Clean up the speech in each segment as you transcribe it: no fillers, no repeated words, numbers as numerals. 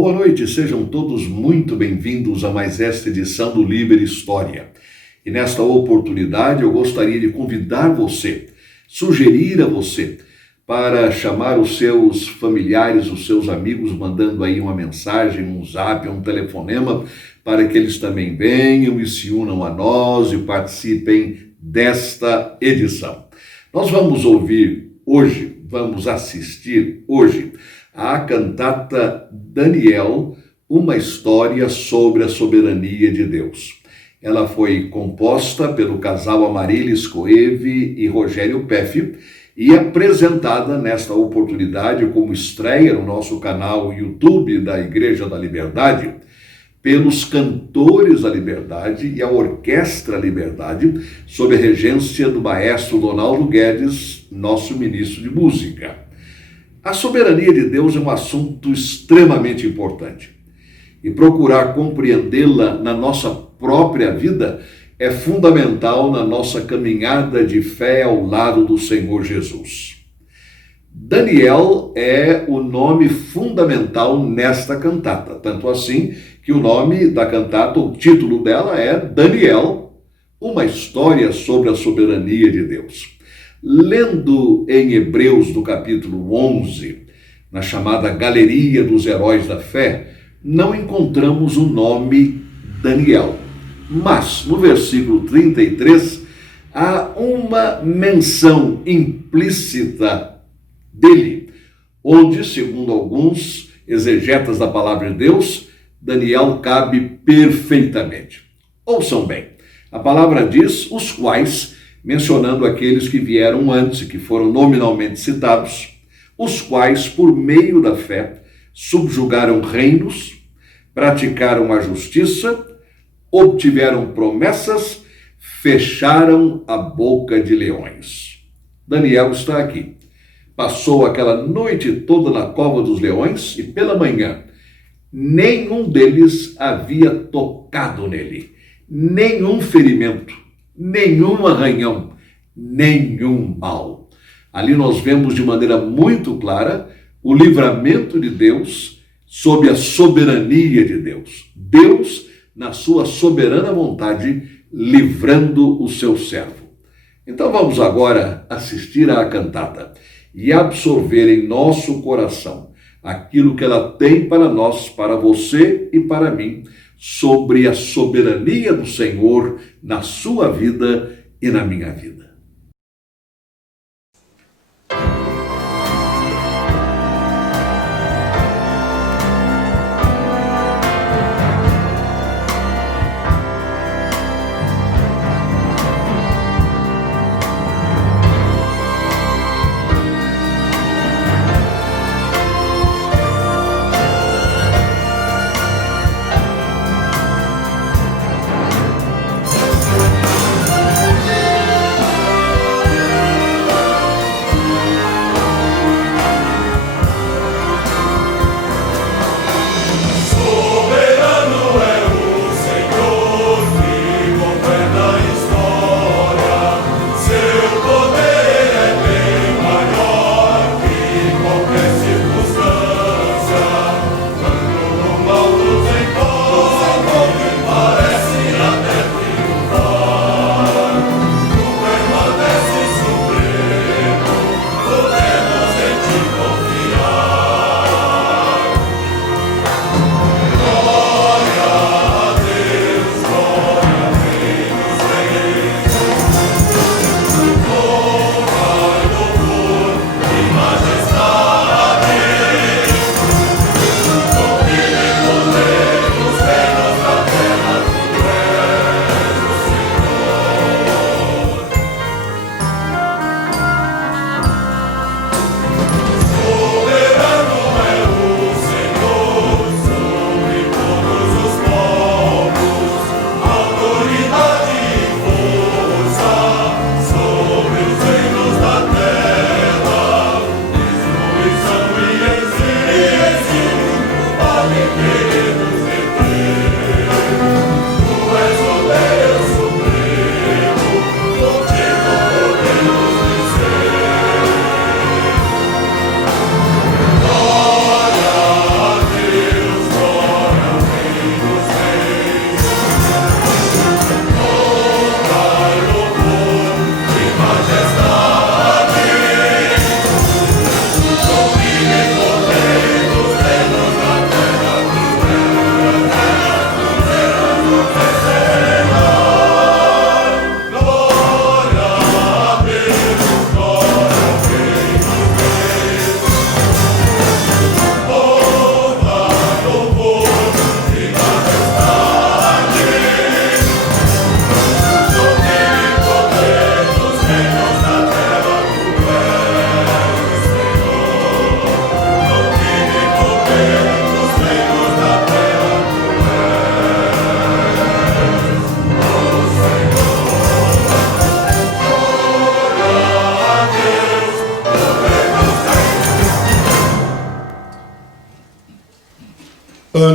Boa noite, sejam todos muito bem-vindos a mais esta edição do Liber História. E nesta oportunidade eu gostaria de convidar você, sugerir a você, para chamar os seus familiares, os seus amigos, mandando aí uma mensagem, um zap, um telefonema, para que eles também venham e se unam a nós e participem desta edição. Nós vamos assistir hoje à cantata Daniel, uma história sobre a soberania de Deus. Ela foi composta pelo casal Amarilis Coeve e Rogério Peffi e apresentada nesta oportunidade como estreia no nosso canal YouTube da Igreja da Liberdade, pelos Cantores da Liberdade e a Orquestra Liberdade, sob a regência do maestro Donaldo Guedes, nosso ministro de música. A soberania de Deus é um assunto extremamente importante e procurar compreendê-la na nossa própria vida é fundamental na nossa caminhada de fé ao lado do Senhor Jesus. Daniel é o nome fundamental nesta cantata, tanto assim que o nome da cantata, o título dela é Daniel, uma história sobre a soberania de Deus. Lendo em Hebreus, no capítulo 11, na chamada Galeria dos Heróis da Fé, não encontramos o nome Daniel. Mas, no versículo 33, há uma menção implícita dele, onde, segundo alguns exegetas da palavra de Deus, Daniel cabe perfeitamente. Ouçam bem, a palavra diz os quais, mencionando aqueles que vieram antes e que foram nominalmente citados, os quais, por meio da fé, subjugaram reinos, praticaram a justiça, obtiveram promessas, fecharam a boca de leões. Daniel está aqui. Passou aquela noite toda na cova dos leões e pela manhã nenhum deles havia tocado nele. Nenhum ferimento, nenhum arranhão, nenhum mal. Ali nós vemos de maneira muito clara o livramento de Deus sob a soberania de Deus. Deus, na sua soberana vontade, livrando o seu servo. Então vamos agora assistir à cantata e absorver em nosso coração aquilo que ela tem para nós, para você e para mim, sobre a soberania do Senhor na sua vida e na minha vida.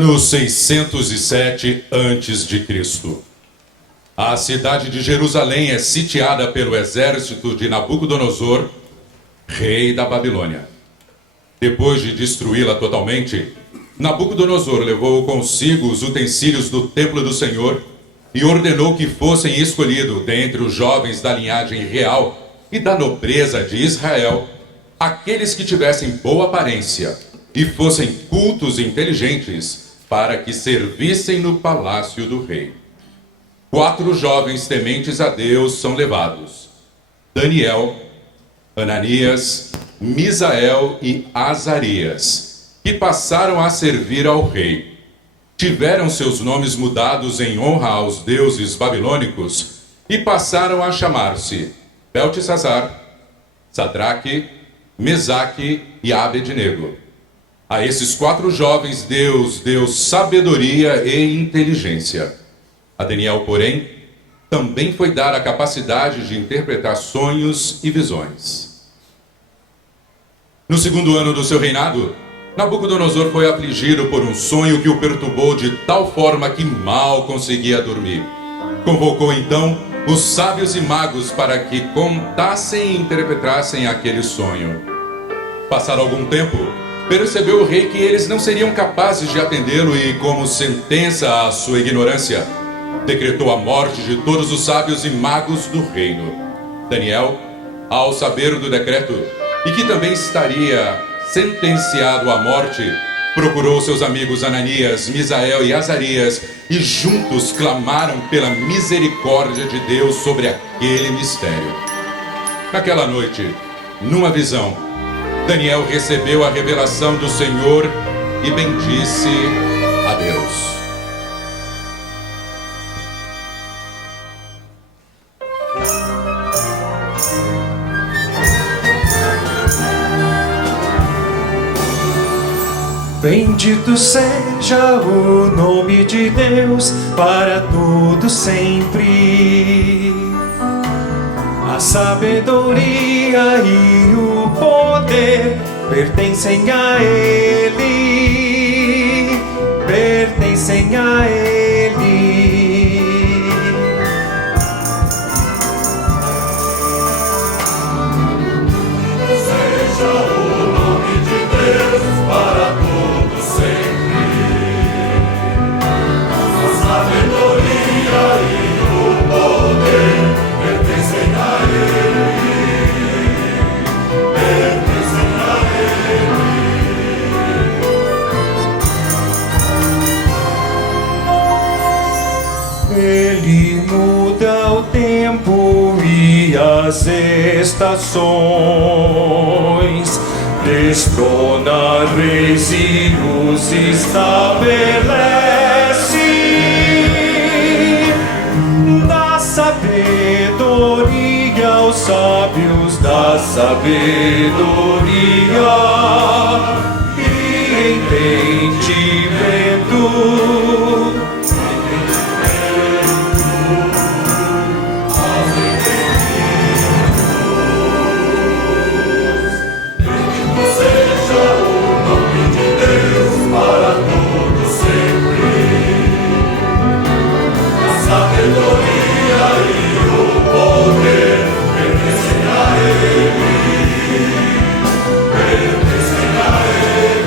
ano 607 a.C. A cidade de Jerusalém é sitiada pelo exército de Nabucodonosor, rei da Babilônia. Depois de destruí-la totalmente, Nabucodonosor levou consigo os utensílios do templo do Senhor e ordenou que fossem escolhidos dentre os jovens da linhagem real e da nobreza de Israel aqueles que tivessem boa aparência e fossem cultos e inteligentes para que servissem no palácio do rei. 4 jovens tementes a Deus são levados: Daniel, Ananias, Misael e Azarias, que passaram a servir ao rei. Tiveram seus nomes mudados em honra aos deuses babilônicos e passaram a chamar-se Beltesazar, Sadraque, Mesaque e Abednego. A esses 4 jovens Deus deu sabedoria e inteligência. A Daniel, porém, também foi dada a capacidade de interpretar sonhos e visões. No 2º ano do seu reinado, Nabucodonosor foi afligido por um sonho que o perturbou de tal forma que mal conseguia dormir. Convocou então os sábios e magos para que contassem e interpretassem aquele sonho. Passado algum tempo, percebeu o rei que eles não seriam capazes de atendê-lo e, como sentença à sua ignorância, decretou a morte de todos os sábios e magos do reino. Daniel, ao saber do decreto e que também estaria sentenciado à morte, procurou seus amigos Ananias, Misael e Azarias e juntos clamaram pela misericórdia de Deus sobre aquele mistério. Naquela noite, numa visão, Daniel recebeu a revelação do Senhor e bendisse a Deus. Bendito seja o nome de Deus para todo sempre. A sabedoria e o poder pertencem a Ele, pertencem a Ele. Seja o nome de Deus para todo sempre. A sabedoria e o poder pertencem a Ele, pertencem a Ele. Ele muda o tempo e as estações, destrona reis e os estabelece. Dá sabedoria aos sábios, dá sabedoria e entendimento. Seja o nome de Deus para todo sempre. A sabedoria e o poder pertencem a Ele, pertencem a Ele.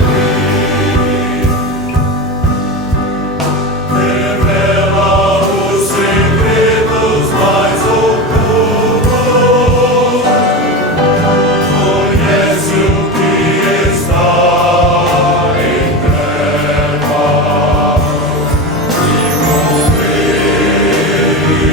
Revela os segredos mais ocultos. Conhece o que está em trevas e com Ele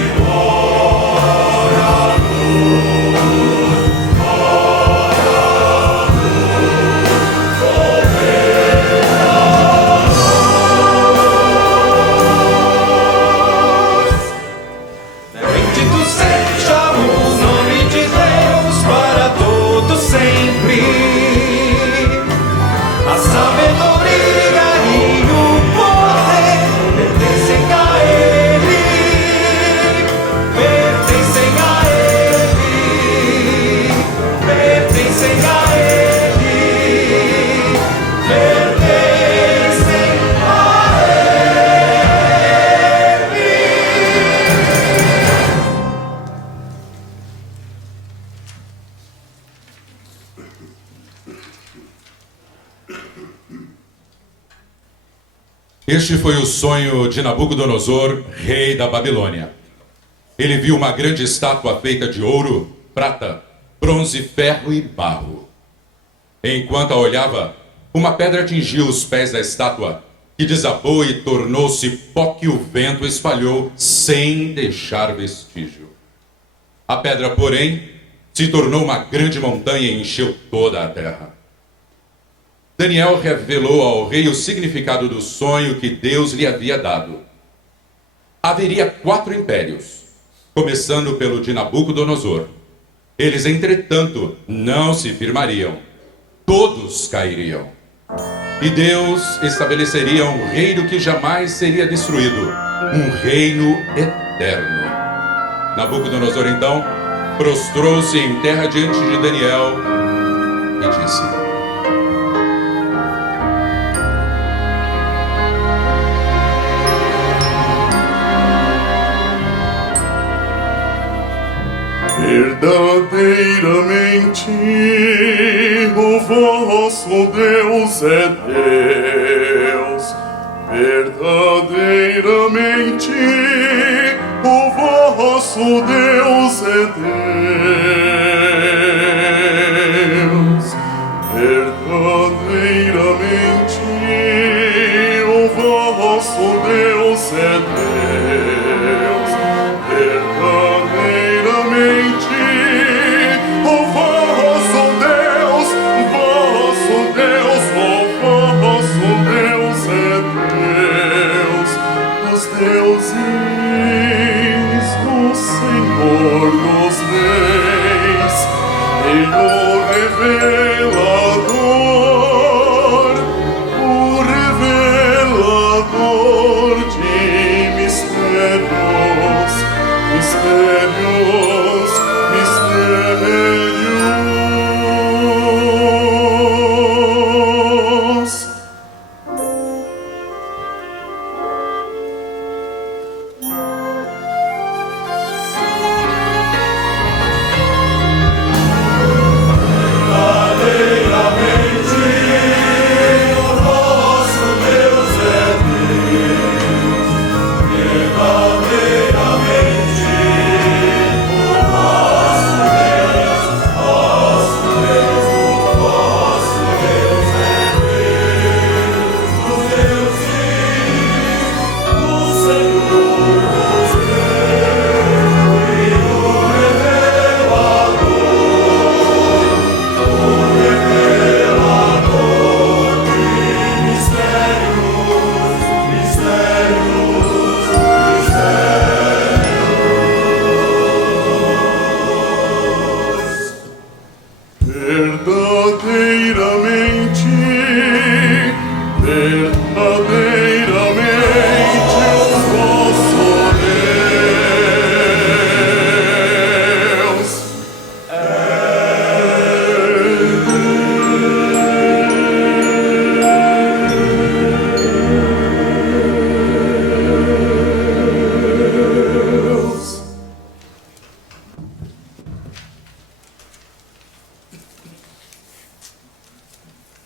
Este foi o sonho de Nabucodonosor, rei da Babilônia. Ele viu uma grande estátua feita de ouro, prata, bronze, ferro e barro. Enquanto a olhava, uma pedra atingiu os pés da estátua, que desabou e tornou-se pó que o vento espalhou sem deixar vestígio. A pedra, porém, se tornou uma grande montanha e encheu toda a terra. Daniel revelou ao rei o significado do sonho que Deus lhe havia dado. Haveria 4 impérios, começando pelo de Nabucodonosor. Eles, entretanto, não se firmariam. Todos cairiam. E Deus estabeleceria um reino que jamais seria destruído, um reino eterno. Nabucodonosor, então, prostrou-se em terra diante de Daniel e disse: verdadeiramente o vosso Deus é Deus. Verdadeiramente o vosso Deus é Deus. Verdadeiramente o vosso Deus é Deus. Verdadeiramente o vosso Deus é Deus dos deuses, o Senhor dos reis, Senhor revelador, o revelador de mistérios, mistérios, mistérios. Verdadeiramente o vosso Deus é Deus.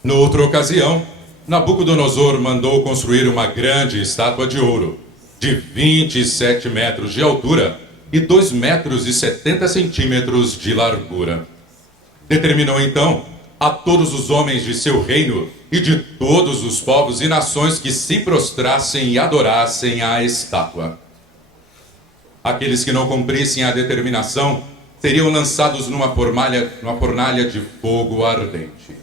Noutra ocasião, Nabucodonosor mandou construir uma grande estátua de ouro, de 27 metros de altura e 2 metros e 70 centímetros de largura. Determinou então a todos os homens de seu reino e de todos os povos e nações que se prostrassem e adorassem a estátua. Aqueles que não cumprissem a determinação seriam lançados numa fornalha de fogo ardente.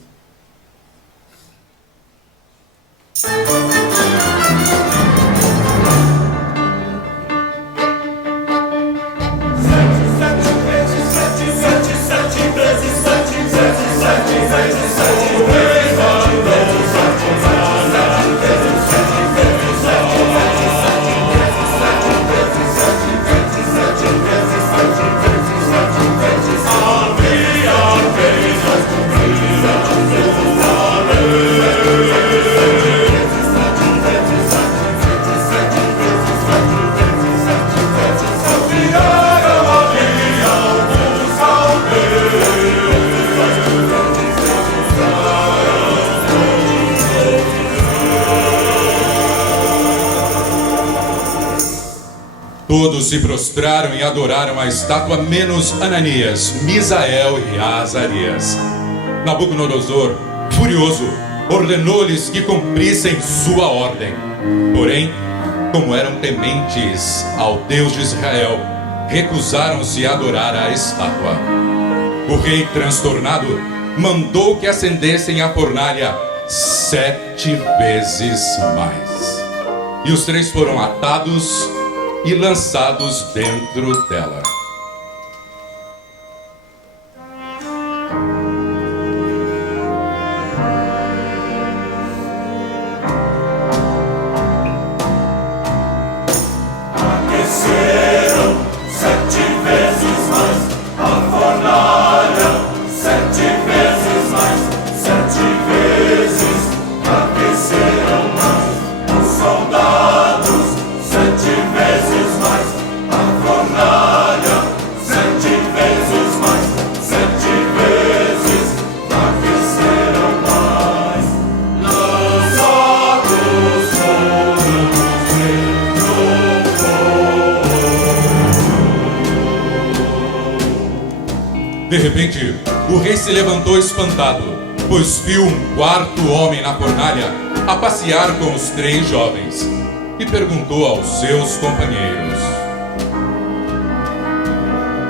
Havia Todos se prostraram e adoraram a estátua, menos Ananias, Misael e Azarias. Nabucodonosor, furioso, ordenou-lhes que cumprissem sua ordem. Porém, como eram tementes ao Deus de Israel, recusaram-se a adorar a estátua. O rei, transtornado, mandou que acendessem a fornalha 7 vezes mais. E os 3 foram atados e lançados dentro dela. Aqueceram 7 vezes mais a fornalha, 7 vezes mais, 7 vezes aqueceram mais os soldados, 7 vezes mais a fornalha, 7 vezes mais, 7 vezes aqueceram mais. Lançados foram dentro do De repente, o rei se levantou espantado, pois viu um 4º homem na fornalha a passear com os 3 jovens, e perguntou aos seus companheiros: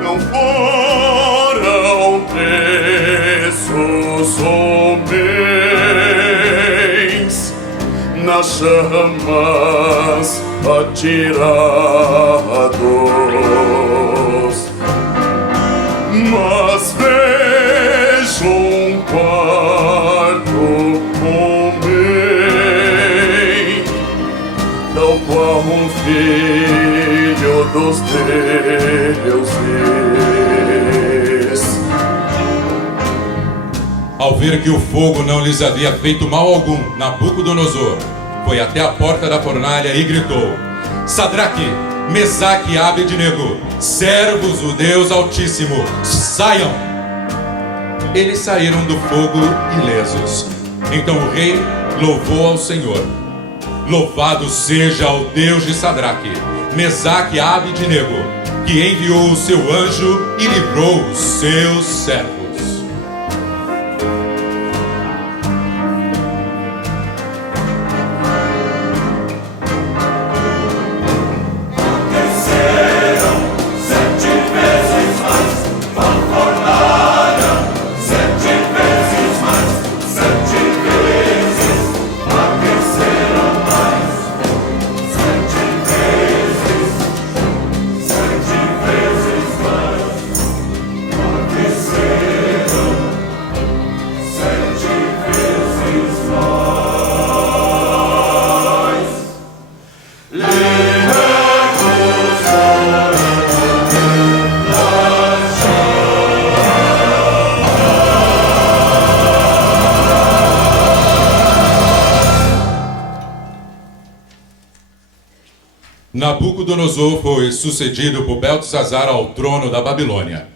Não foram 3 os homens nas chamas atirados, mas vejo um 4º homem, tal qual um filho dos deuses. Ao ver que o fogo não lhes havia feito mal algum, Nabucodonosor foi até a porta da fornalha e gritou: Sadraque, Mesaque e Abednego, servos do Deus Altíssimo, saiam! Eles saíram do fogo ilesos. Então o rei louvou ao Senhor. Louvado seja o Deus de Sadraque, Mesaque e Abednego, que enviou o seu anjo e livrou os seus servos. aqueceram 7 vezes mais a fornalha, 7 vezes mais, 7 vezes aqueceram mais. 7 vezes, 7 vezes mais aqueceram, 7 vezes mais. Nabucodonosor foi sucedido por Beltesazar ao trono da Babilônia.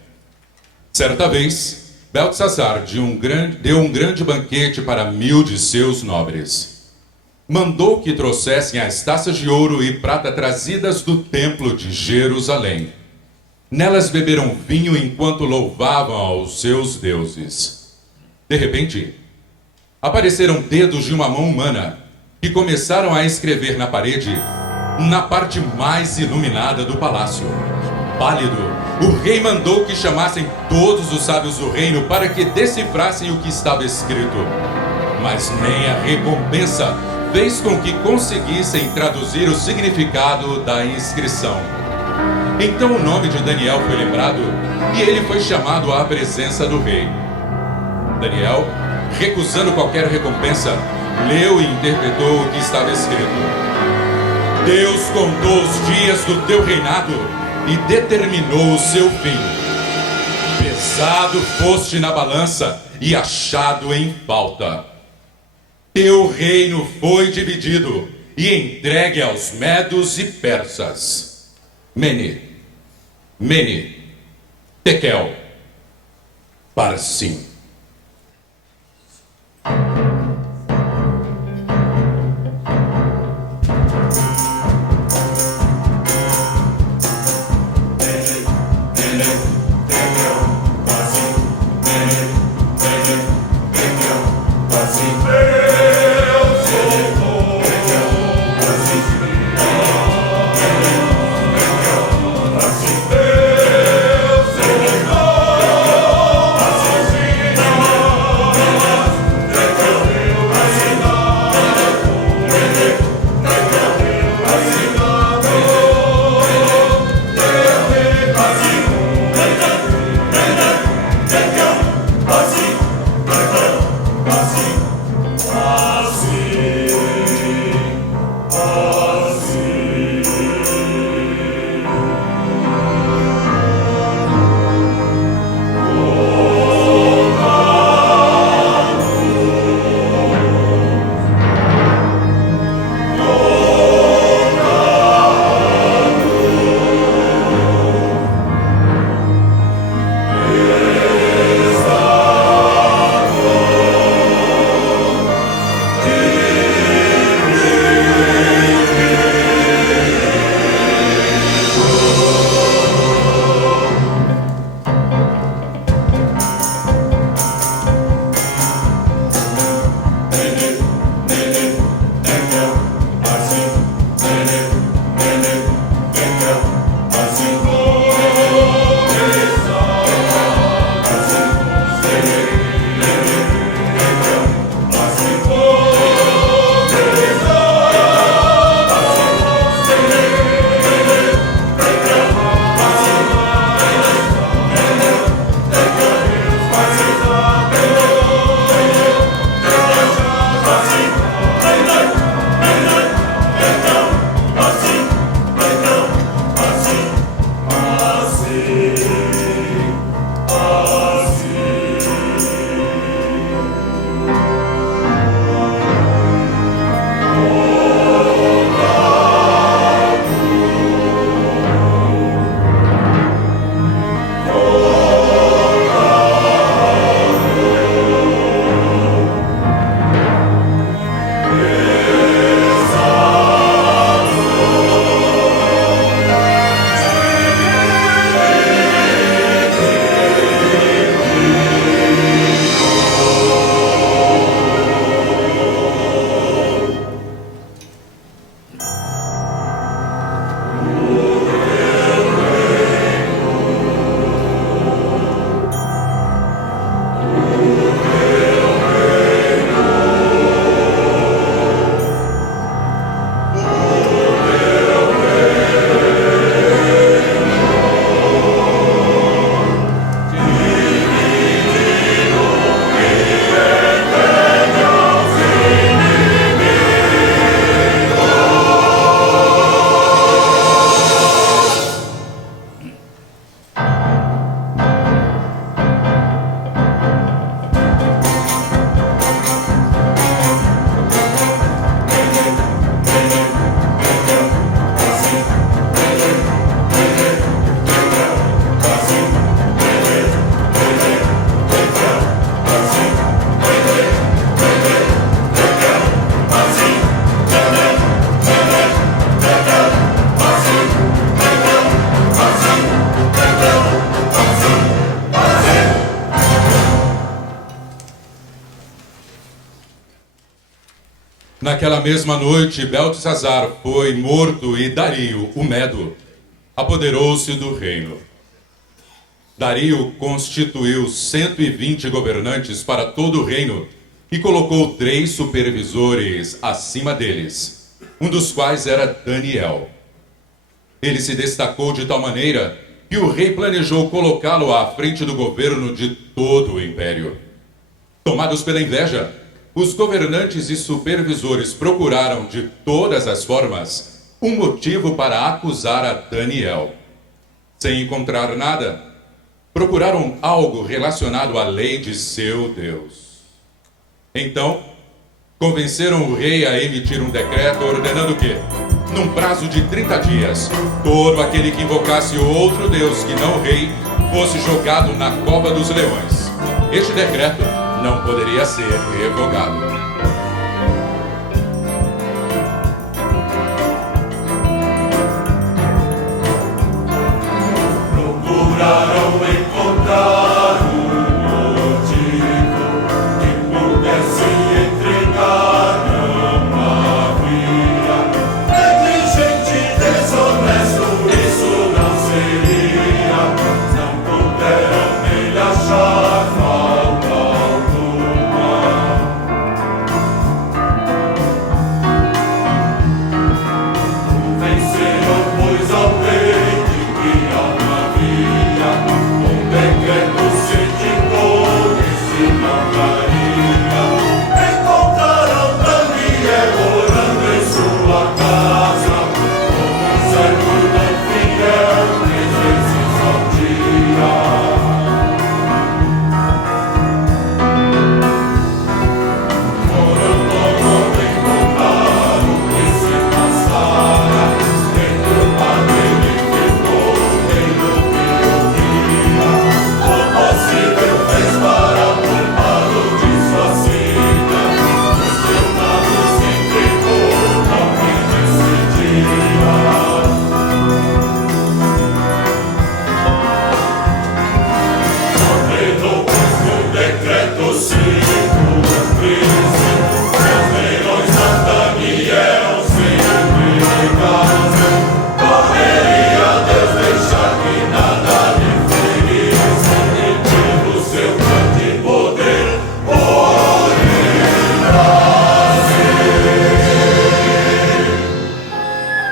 Certa vez, Beltesazar deu um grande banquete para 1000 de seus nobres. Mandou que trouxessem as taças de ouro e prata trazidas do templo de Jerusalém. Nelas beberam vinho enquanto louvavam aos seus deuses. De repente, apareceram dedos de uma mão humana que começaram a escrever na parede, na parte mais iluminada do palácio. Pálido, o rei mandou que chamassem todos os sábios do reino para que decifrassem o que estava escrito. Mas nem a recompensa fez com que conseguissem traduzir o significado da inscrição. Então o nome de Daniel foi lembrado e ele foi chamado à presença do rei. Daniel, recusando qualquer recompensa, leu e interpretou o que estava escrito. Deus contou os dias do teu reinado e determinou o seu fim. Pesado foste na balança e achado em falta. Teu reino foi dividido e entregue aos medos e persas. Mene, Tekel, Parsim. Naquela mesma noite, Beltesazar foi morto e Dario, o Medo, apoderou-se do reino. Dario constituiu 120 governantes para todo o reino e colocou 3 supervisores acima deles, um dos quais era Daniel. Ele se destacou de tal maneira que o rei planejou colocá-lo à frente do governo de todo o império. Tomados pela inveja, os governantes e supervisores procuraram de todas as formas um motivo para acusar a Daniel. Sem encontrar nada, procuraram algo relacionado à lei de seu Deus. Então, convenceram o rei a emitir um decreto ordenando que, num prazo de 30 dias, todo aquele que invocasse outro Deus que não o rei fosse jogado na cova dos leões. Este decreto não poderia ser revogado. Procuraram encontrar um motivo que pudesse entregar, não havia. Negligente, desonesto, isso não seria. Não puderam nele achar falta alguma. Venceram, pois, ao rei de que alma havia. Um decreto se dictou e se mandaria. Encontraram Daniel orando em sua casa, como um servo tão fiel, 3 vezes ao dia. Foram logo encontrar o que se passara. Enturmado ele ficou, nem do que ouvia. O possível fez para poupá-lo de sua sina. Os tornados entregou ao fim desse dia. Ordenou, pois, que o decreto se cumprisse. Seus leilões a Daniel sempre em casa. Poderia Deus deixar que nada lhe ferisse, e pelo seu grande poder o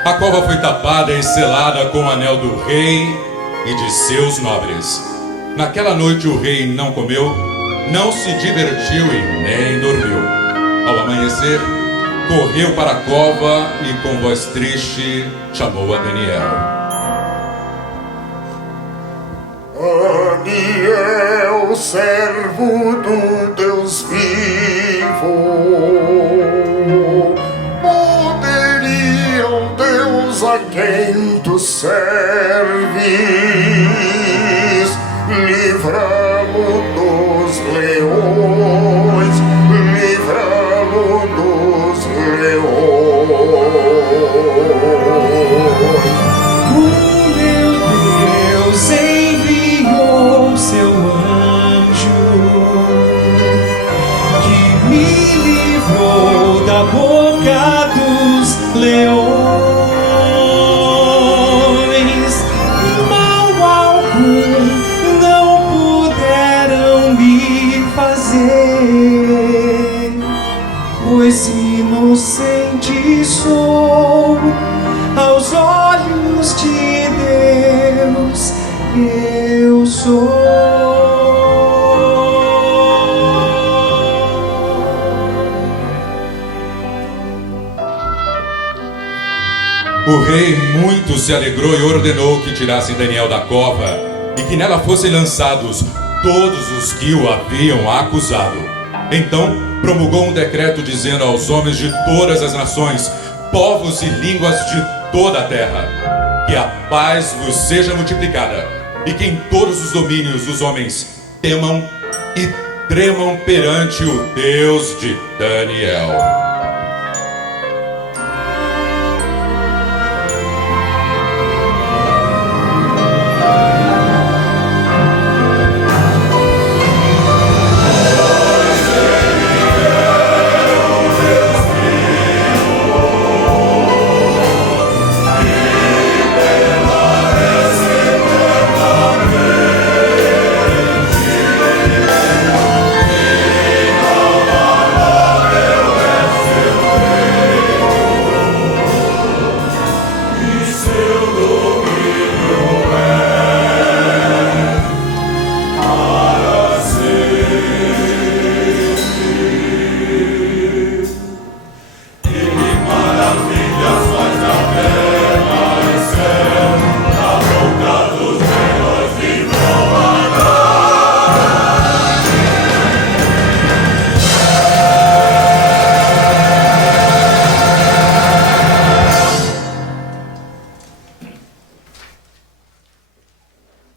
A cova foi tapada e selada com o anel do rei e de seus nobres. Naquela noite o rei não comeu, não se divertiu e nem dormiu. Ao amanhecer, correu para a cova e com voz triste chamou a Daniel. servo do Deus vivo. Poderia o Deus a quem tu serves livrá-lo dos leões, livrá-lo dos leões. O meu Deus enviou seu anjo, que me livrou da boca dos leões. Mal algum não puderam me fazer, pois inocente sou aos olhos de Deus. Eu sou. O rei muito se alegrou e ordenou que tirassem Daniel da cova e que nela fossem lançados todos os que o haviam acusado. Então promulgou um decreto dizendo aos homens de todas as nações, povos e línguas de toda a terra, que a paz vos seja multiplicada e que em todos os domínios os homens temam e tremam perante o Deus de Daniel.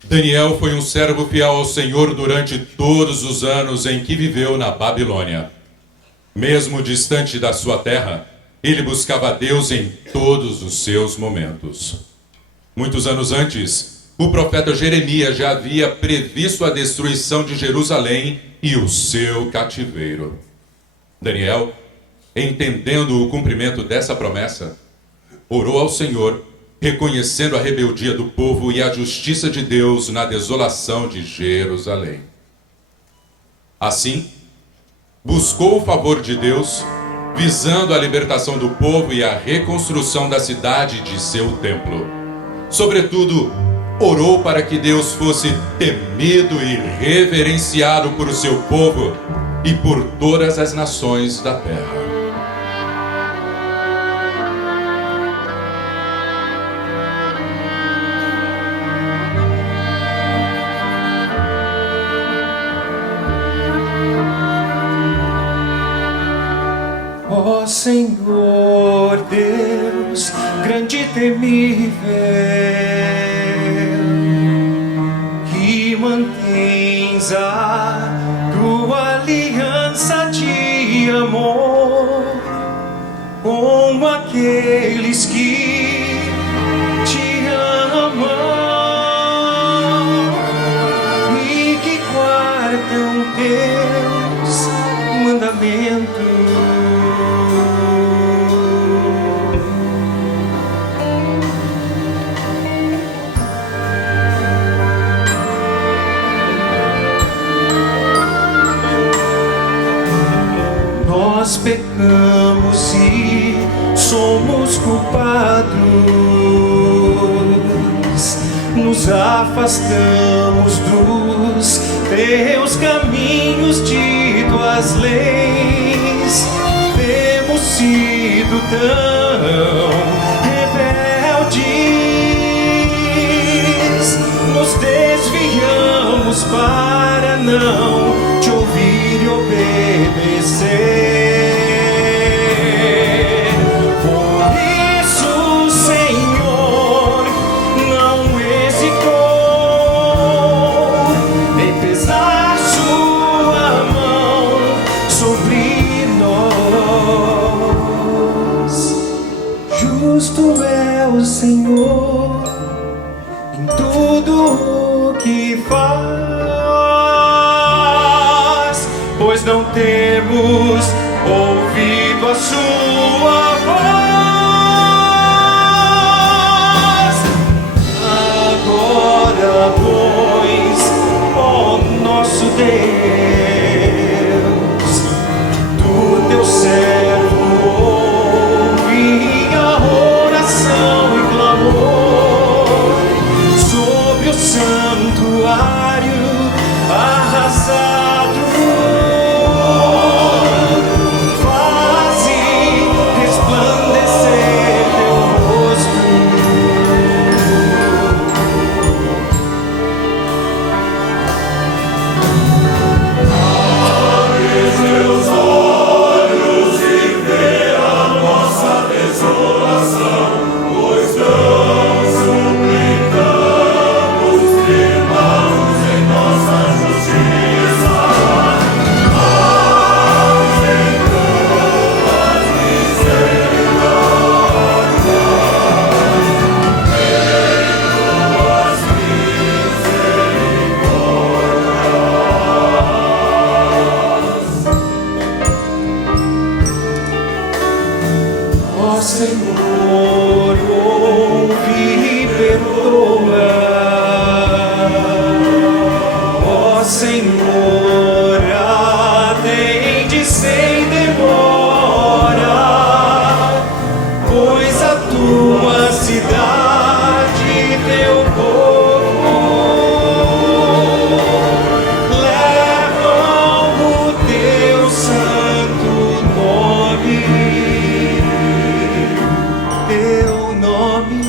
Daniel foi um servo fiel ao Senhor durante todos os anos em que viveu na Babilônia. Mesmo distante da sua terra, ele buscava a Deus em todos os seus momentos. Muitos anos antes, o profeta Jeremias já havia previsto a destruição de Jerusalém e o seu cativeiro. Daniel, entendendo o cumprimento dessa promessa, orou ao Senhor, reconhecendo a rebeldia do povo e a justiça de Deus na desolação de Jerusalém. Assim, buscou o favor de Deus, visando a libertação do povo e a reconstrução da cidade de seu templo. Sobretudo, orou para que Deus fosse temido e reverenciado por seu povo e por todas as nações da terra. Ó Senhor Deus, grande e temível, que mantens a tua aliança de amor com aqueles que te amam e que guardam teus mandamentos. Nós pecamos e somos culpados, nos afastamos dos teus caminhos, de tuas leis. Temos sido tão rebeldes, nos desviamos erramos para não te ouvir e obedecer. Por isso o Senhor não hesitou em pesar sua mão sobre nós. Justo é o Senhor em tudo o que faz, pois não temos ouvido a sua voz. Agora, pois, ó nosso Deus, do teu servo ouve a oração e clamor sobre o santuário arrasado. Faze resplandecer teu rosto. Abre seus olhos e vê a nossa desolação, pois não suplicamos, firmamos em nossa justiça. Mas em tuas Ó Senhor, ouve e perdoa. Ó Senhor, atende sem demora, pois a tua cidade, teu povo, levam o teu santo nome. Teu nome,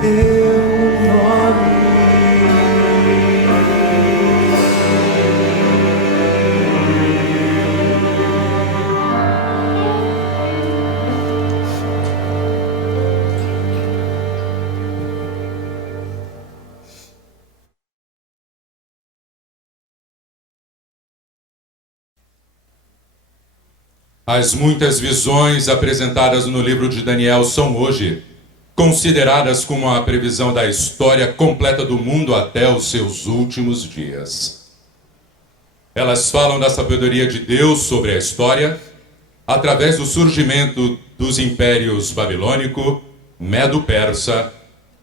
teu nome. As muitas visões apresentadas no livro de Daniel são hoje consideradas como a previsão da história completa do mundo até os seus últimos dias. Elas falam da sabedoria de Deus sobre a história através do surgimento dos impérios babilônico, medo-persa,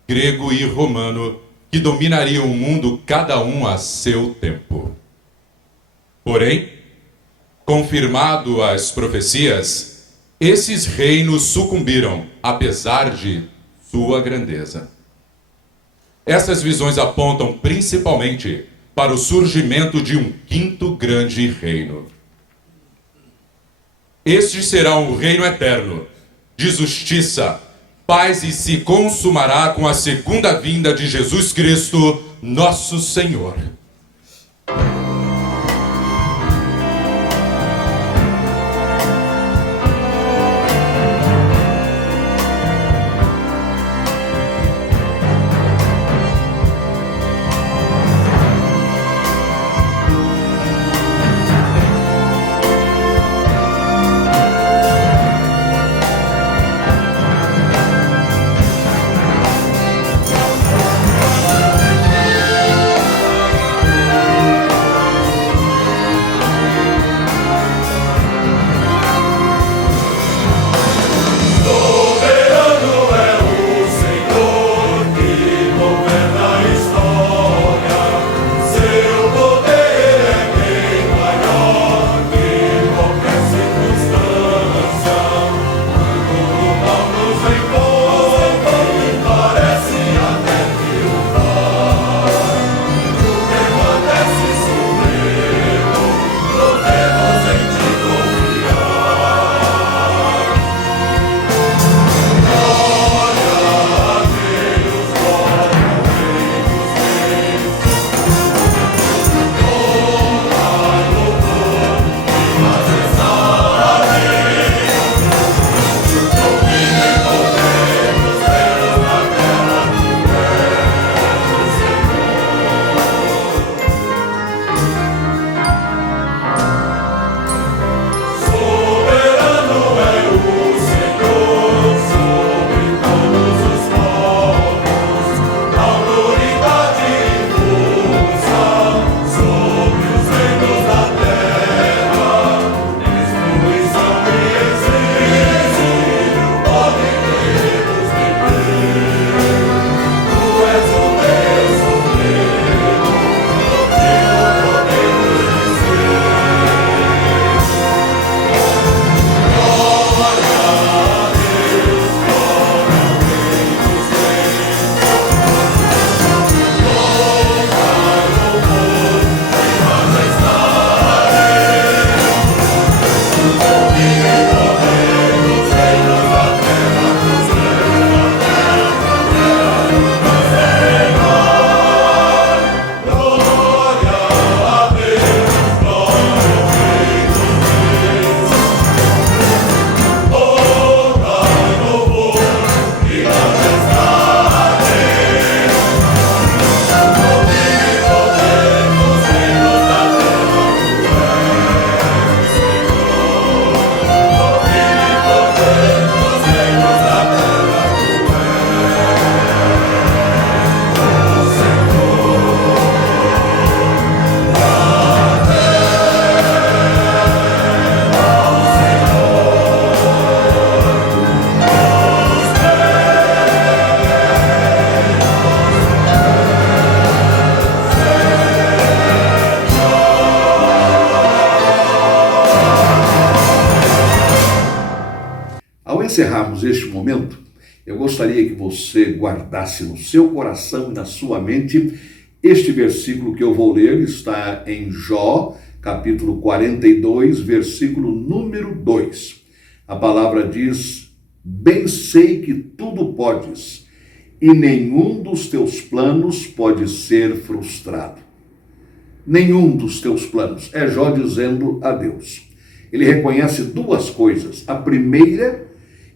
grego e romano, que dominariam o mundo cada um a seu tempo. Porém, confirmado as profecias, esses reinos sucumbiram, apesar de sua grandeza. Essas visões apontam principalmente para o surgimento de um quinto grande reino. Este será um reino eterno, de justiça, paz, e se consumará com a segunda vinda de Jesus Cristo, nosso Senhor. encerrarmos este momento, eu gostaria que você guardasse no seu coração e na sua mente este versículo que eu vou ler, está em Jó, capítulo 42, versículo número 2. A palavra diz: bem sei que tudo podes, e nenhum dos teus planos pode ser frustrado. Nenhum dos teus planos. É Jó dizendo a Deus. Ele reconhece duas coisas. A primeira,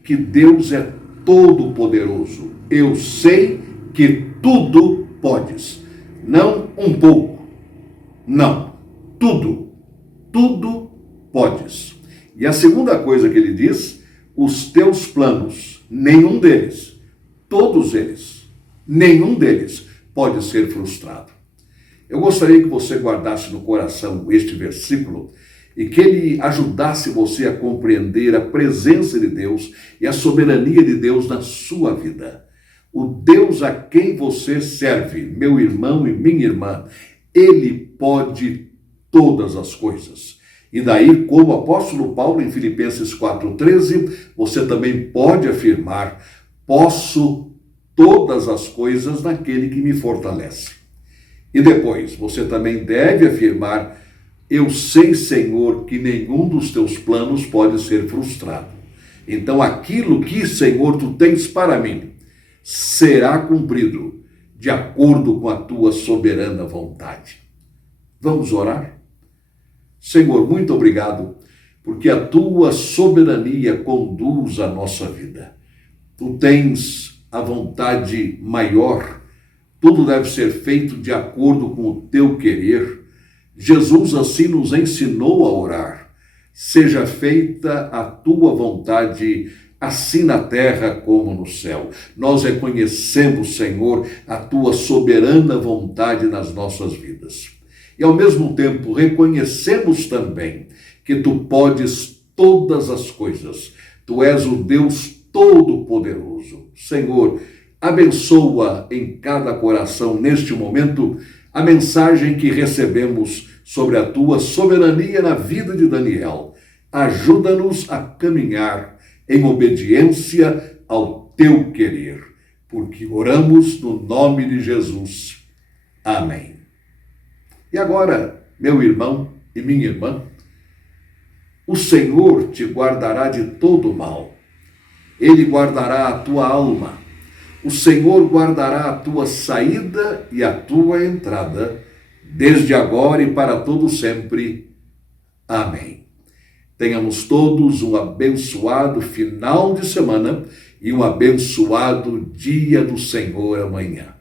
que Deus é todo-poderoso. Eu sei que tudo podes. Não um pouco. Não. Tudo. Tudo podes. E a segunda coisa que ele diz: os teus planos, nenhum deles, todos eles, nenhum deles pode ser frustrado. Eu gostaria que você guardasse no coração este versículo e que ele ajudasse você a compreender a presença de Deus e a soberania de Deus na sua vida. O Deus a quem você serve, meu irmão e minha irmã, ele pode todas as coisas. E daí, como o apóstolo Paulo em Filipenses 4,13, você também pode afirmar: posso todas as coisas naquele que me fortalece. E depois, você também deve afirmar: eu sei, Senhor, que nenhum dos teus planos pode ser frustrado. Então, aquilo que, Senhor, tu tens para mim, será cumprido de acordo com a tua soberana vontade. Vamos orar? Senhor, muito obrigado, porque a tua soberania conduz a nossa vida. Tu tens a vontade maior. Tudo deve ser feito de acordo com o teu querer. Jesus assim nos ensinou a orar: seja feita a tua vontade, assim na terra como no céu. Nós reconhecemos, Senhor, a tua soberana vontade nas nossas vidas. E ao mesmo tempo reconhecemos também que tu podes todas as coisas. Tu és o Deus Todo-Poderoso. Senhor, abençoa em cada coração neste momento a mensagem que recebemos sobre a tua soberania na vida de Daniel. Ajuda-nos a caminhar em obediência ao teu querer, porque oramos no nome de Jesus. Amém. E agora, meu irmão e minha irmã, o Senhor te guardará de todo mal. Ele guardará a tua alma. O Senhor guardará a tua saída e a tua entrada, desde agora e para todo sempre. Amém. Tenhamos todos um abençoado final de semana e um abençoado dia do Senhor amanhã.